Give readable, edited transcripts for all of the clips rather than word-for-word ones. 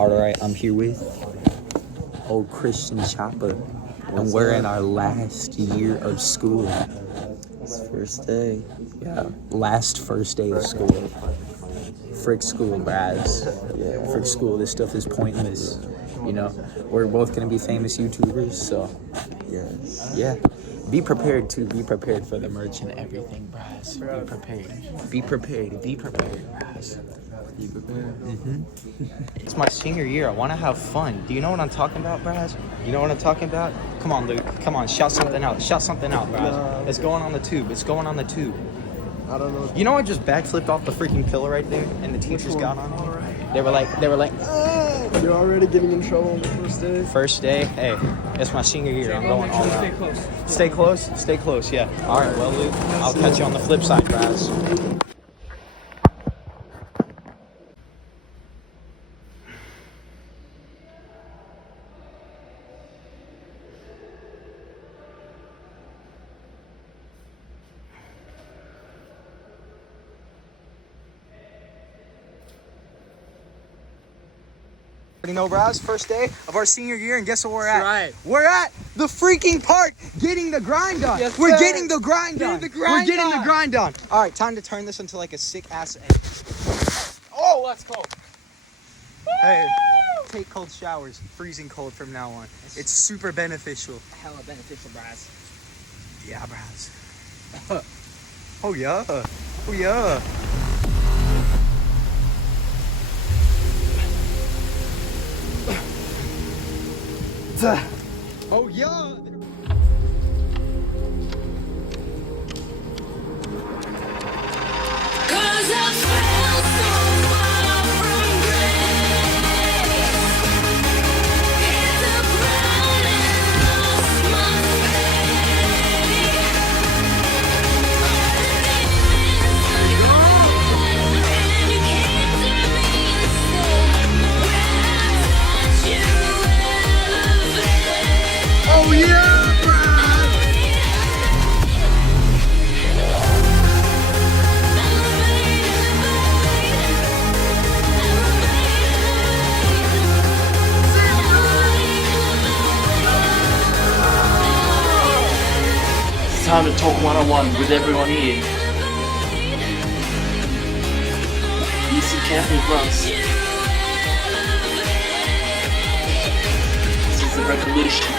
Alright, I'm here with old Christian Chopper, and we're in our last year of school. It's first day. Yeah, first day of school. Frick school, Brahzzzz. Yeah. Frick school, this stuff is pointless. You know, we're both gonna be famous YouTubers, so Yes. yeah. Be prepared too. Be prepared for the merch and everything, Brahzzzz. Be prepared. Be prepared. Be prepared, Brahzzzz. Be prepared. It's my senior year. I want to have fun. Do you know what I'm talking about, Brahzzzz? You know what I'm talking about? Come on, Luke. Come on, shout something out. Shout something out, Brahzzzz. Nah. It's going on the tube. It's going on the tube. I don't know. You know, I just backflipped off the freaking pillar right there, and the teachers got on me. They were like, You're already getting in trouble on the first day. first day. Hey, it's my senior year. I'm going all out. Stay close. Stay close. Yeah. All right. Well, Luke, I'll catch you on the flip side, Brahzzzz. You know, Brahzzzz, first day of our senior year, and guess where we're at? Right. We're at the freaking park getting the grind on. Yes, We're sir. getting the grind on. Getting the grind We're getting on. the grind on. All right, time to turn this into like a sick ass edit. Oh, let's go. Hey, take cold showers, freezing cold from now on. It's super beneficial. Hella beneficial, Brahzzzz. Yeah, Brahzzzz. Oh yeah. Oh yeah. Oh yeah. Cause I fell so far from grace. Hit the ground and lost my faith. All the demons are gone, and you came to me and said, when I touch you, elevate. Oh yeah, Brahzzzz. It's time to talk one-on-one with everyone here. Listen carefully, Brahzzzz. This is the revolution.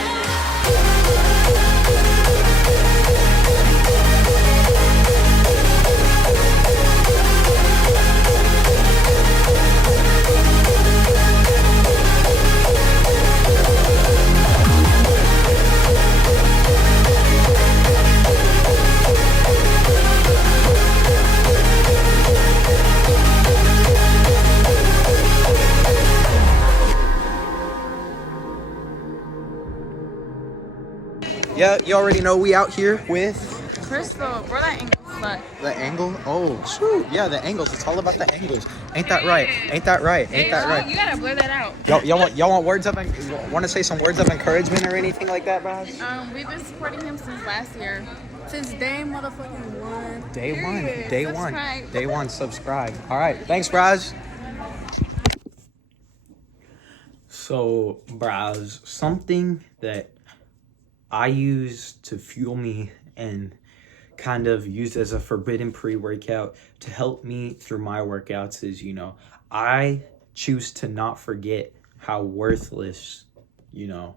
Yeah, you already know we out here with Crystal, bro, that ain't but the angle. Oh, shoot. Yeah, the angles. It's all about the angles. Ain't that right? Ain't that right? Ain't that right? You gotta blur that out. Y'all want words of want to say some words of encouragement or anything like that, Brahzzzz? We've been supporting him since last year. Since day motherfucking one. Day one. Period. Day Subscribe. one. Day one. Subscribe. All right. Thanks, Brahzzzz. So, Brahzzzz, something that I use to fuel me and kind of use as a forbidden pre-workout to help me through my workouts is, you know, I choose to not forget how worthless, you know,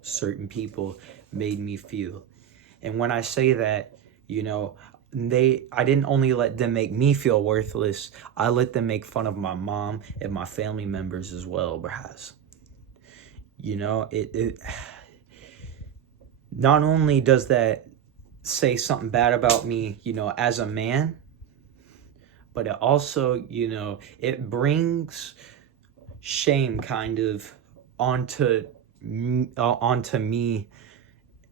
certain people made me feel. And when I say that, you know, I didn't only let them make me feel worthless, I let them make fun of my mom and my family members as well, Brahzzzz. You know, it not only does that say something bad about me, you know, as a man, but it also, you know, it brings shame kind of onto me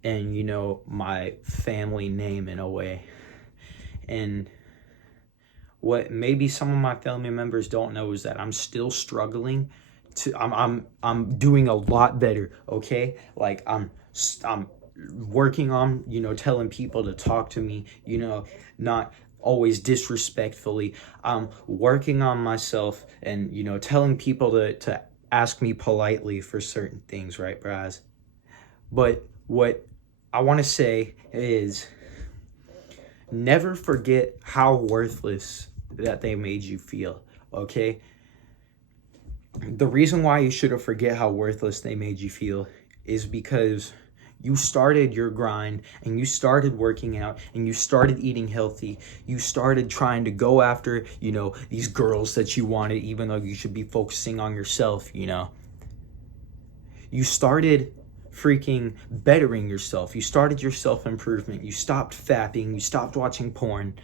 and, you know, my family name in a way. And what maybe some of my family members don't know is that I'm still struggling I'm doing a lot better, okay? Like I'm working on, you know, telling people to talk to me, you know, not always disrespectfully. I'm working on myself and, you know, telling people to ask me politely for certain things, right, Brazz? But what I want to say is never forget how worthless that they made you feel, okay? The reason why you shouldn't forget how worthless they made you feel is because you started your grind and you started working out and you started eating healthy. You started trying to go after, these girls that you wanted, even though you should be focusing on yourself, You started freaking bettering yourself. You started your self-improvement. You stopped fapping. You stopped watching porn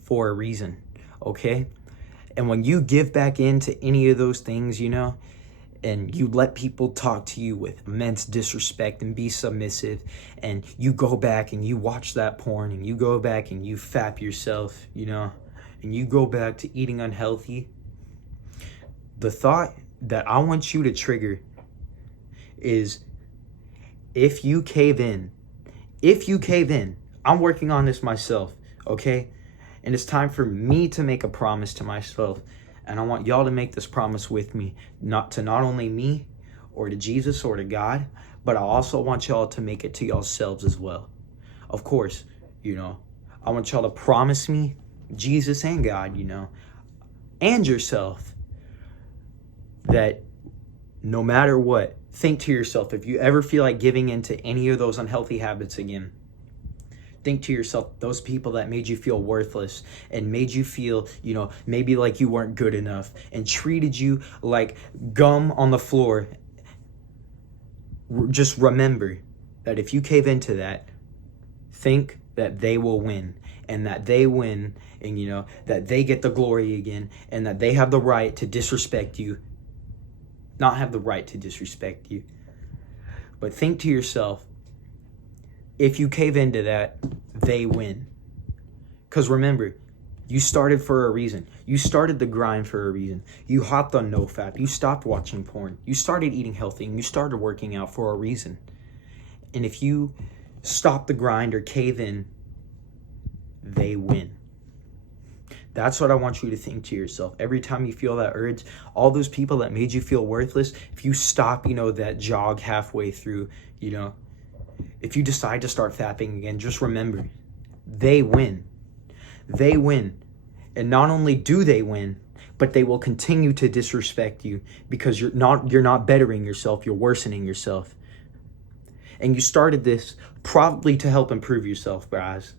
for a reason, okay? And when you give back into any of those things, and you let people talk to you with immense disrespect and be submissive, and you go back and you watch that porn, and you go back and you fap yourself, and you go back to eating unhealthy, the thought that I want you to trigger is if you cave in, I'm working on this myself, okay? And it's time for me to make a promise to myself. And I want y'all to make this promise with me, not only me or to Jesus or to God, but I also want y'all to make it to yourselves as well. Of course, I want y'all to promise me, Jesus and God, and yourself, that no matter what, think to yourself, if you ever feel like giving into any of those unhealthy habits again, think to yourself, those people that made you feel worthless and made you feel, maybe like you weren't good enough and treated you like gum on the floor. Just remember that if you cave into that, think that they will win, and that they win, and that they get the glory again, and that they have the right to disrespect you. Not have the right to disrespect you. But think to yourself, if you cave into that, they win. Because remember, you started for a reason. You started the grind for a reason. You hopped on NoFap. You stopped watching porn. You started eating healthy, and you started working out for a reason. And if you stop the grind or cave in, they win. That's what I want you to think to yourself. Every time you feel that urge, all those people that made you feel worthless, if you stop, that jog halfway through, if you decide to start fapping again, just remember, they win. They win. And not only do they win, but they will continue to disrespect you because you're not bettering yourself, you're worsening yourself. And you started this probably to help improve yourself, Brahzzzz.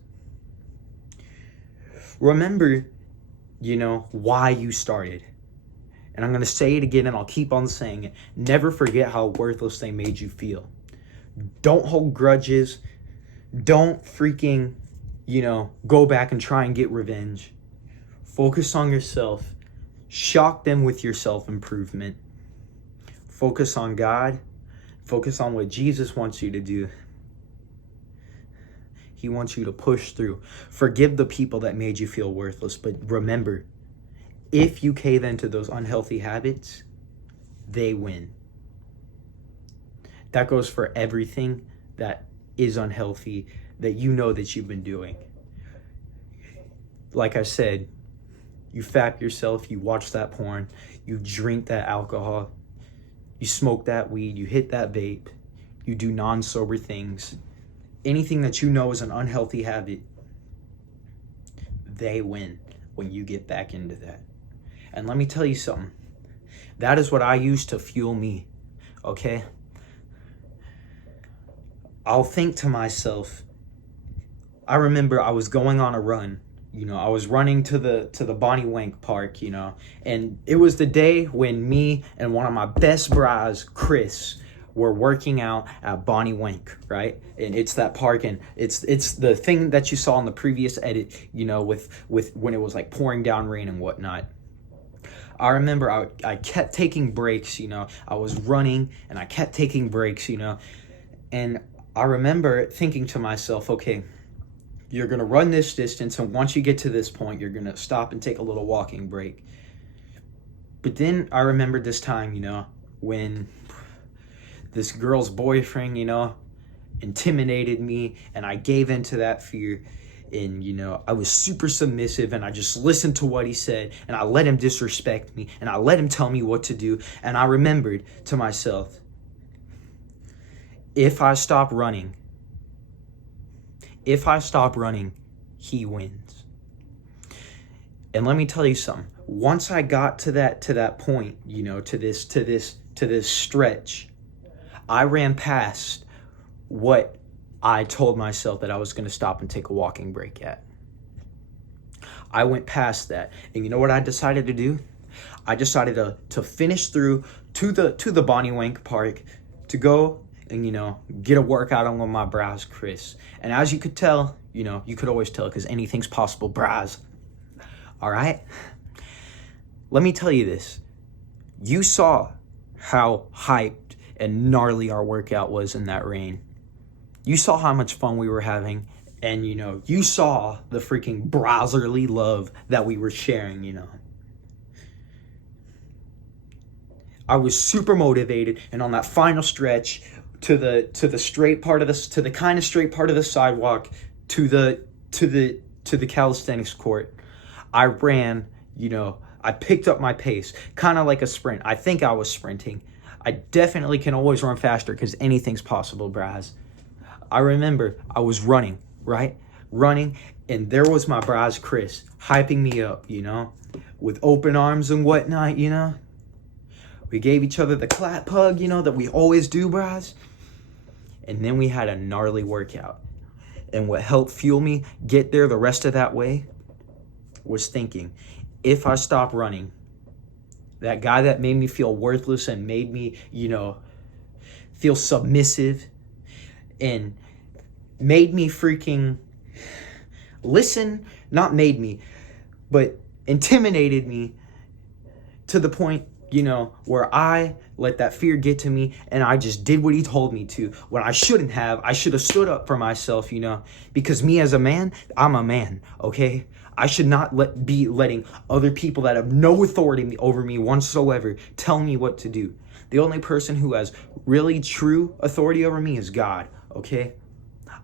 Remember, why you started. And I'm going to say it again, and I'll keep on saying it. Never forget how worthless they made you feel. Don't hold grudges. Don't freaking, go back and try and get revenge. Focus on yourself. Shock them with your self-improvement. Focus on God. Focus on what Jesus wants you to do. He wants you to push through. Forgive the people that made you feel worthless. But remember, if you cave into those unhealthy habits, they win. That goes for everything that is unhealthy that that you've been doing. Like I said, you fap yourself, you watch that porn, you drink that alcohol, you smoke that weed, you hit that vape, you do non-sober things. Anything that is an unhealthy habit, they win when you get back into that. And let me tell you something. That is what I use to fuel me, okay? I'll think to myself, I remember I was going on a run, I was running to the Bonnie Wank Park, and it was the day when me and one of my best bras, Chris, were working out at Bonnie Wank, right? And it's that park, and it's the thing that you saw in the previous edit, with when it was like pouring down rain and whatnot. I remember I kept taking breaks, I was running and I kept taking breaks, and I remember thinking to myself, okay, you're going to run this distance, and once you get to this point, you're going to stop and take a little walking break. But then I remembered this time, when this girl's boyfriend, intimidated me, and I gave into that fear, And, you know, I was super submissive, and I just listened to what he said, and I let him disrespect me, and I let him tell me what to do. And I remembered to myself, if I stop running, he wins. And let me tell you something. Once I got to that point, you know, to this stretch, I ran past what I told myself that I was going to stop and take a walking break at. I went past that. And you know what I decided to do? I decided to finish through to the Bonnie Wank Park to go and, you know, get a workout on with my Brahzzzz Chris. And as you could tell, you know, you could always tell because anything's possible, Brahzzzz. All right? Let me tell you this. You saw how hyped and gnarly our workout was in that rain. You saw how much fun we were having, and, you know, you saw the freaking browserly love that we were sharing, you know. I was super motivated, and on that final stretch to the straight part of the kind of straight part of the sidewalk to the calisthenics court, I ran, you know, I picked up my pace, kind of like a sprint. I think I was sprinting. I definitely can always run faster because anything's possible, Brahzzzz. I remember I was running, right? Running, and there was my Brahzzzz Chris hyping me up, you know, with open arms and whatnot, you know. We gave each other the clap hug, you know, that we always do, Brahzzzz. And then we had a gnarly workout. And what helped fuel me get there the rest of that way was thinking, if I stop running, that guy that made me feel worthless and made me, you know, feel submissive and made me freaking listen, not made me, but intimidated me to the point, you know, where I let that fear get to me and I just did what he told me to when I shouldn't have. I should have stood up for myself, you know, because me as a man, I'm a man, okay? I should not be letting other people that have no authority over me whatsoever tell me what to do. The only person who has really true authority over me is God, okay?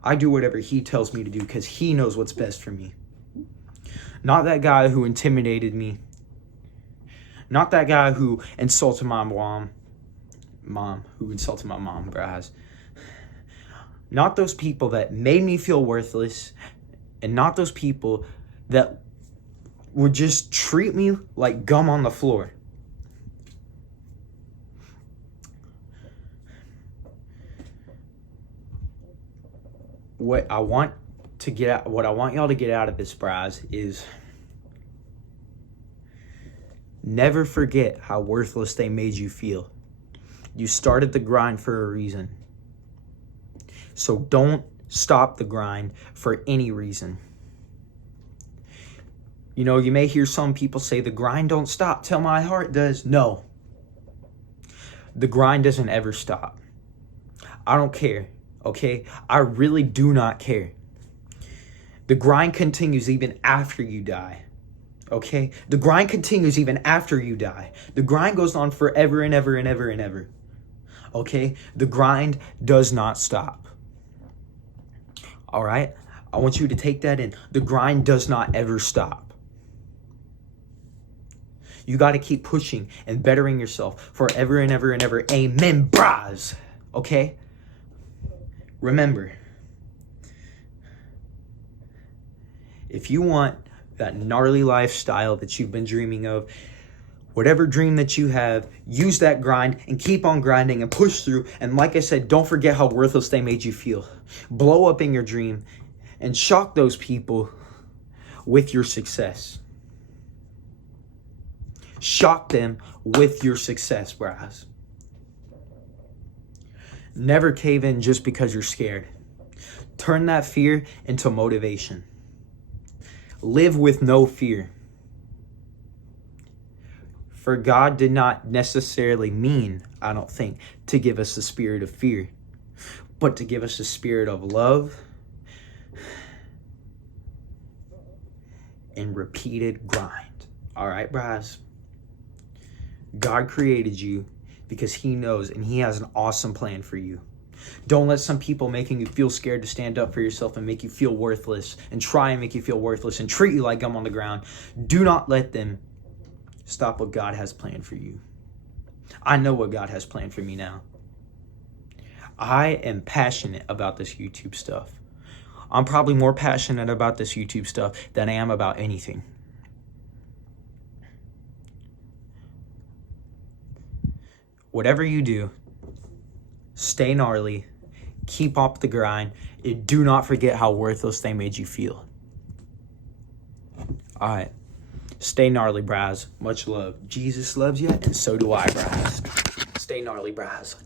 I do whatever he tells me to do because he knows what's best for me. Not that guy who intimidated me. Not that guy who insulted my mom, Brahzzzz. Not those people that made me feel worthless, and not those people that would just treat me like gum on the floor. What I want y'all to get out of this, Brahzzzz, is never forget how worthless they made you feel. You started the grind for a reason. So don't stop the grind for any reason. You know, you may hear some people say the grind don't stop till my heart does. No. The grind doesn't ever stop. I don't care, okay? I really do not care. The grind continues even after you die. Okay? The grind continues even after you die. The grind goes on forever and ever and ever and ever. Okay? The grind does not stop. All right? I want you to take that in. The grind does not ever stop. You got to keep pushing and bettering yourself forever and ever and ever. Amen, Brahzzzz. Okay? Remember, if you want that gnarly lifestyle that you've been dreaming of, whatever dream that you have, use that grind and keep on grinding and push through. And like I said, don't forget how worthless they made you feel. Blow up in your dream and shock those people with your success. Shock them with your success, Brahzzzz. Never cave in just because you're scared. Turn that fear into motivation. Live with no fear. For God did not necessarily mean, I don't think, to give us the spirit of fear, but to give us the spirit of love and repeated grind. All right, Brahzzzz? God created you because he knows and he has an awesome plan for you. Don't let some people making you feel scared to stand up for yourself and make you feel worthless and try and make you feel worthless and treat you like gum on the ground. Do not let them stop what God has planned for you. I know what God has planned for me now. I am passionate about this YouTube stuff. I'm probably more passionate about this YouTube stuff than I am about anything. Whatever you do, stay gnarly, keep up the grind, and do not forget how worthless they made you feel. All right. Stay gnarly, Brahzzzz. Much love. Jesus loves you, and so do I, Brahzzzz. Stay gnarly, Brahzzzz.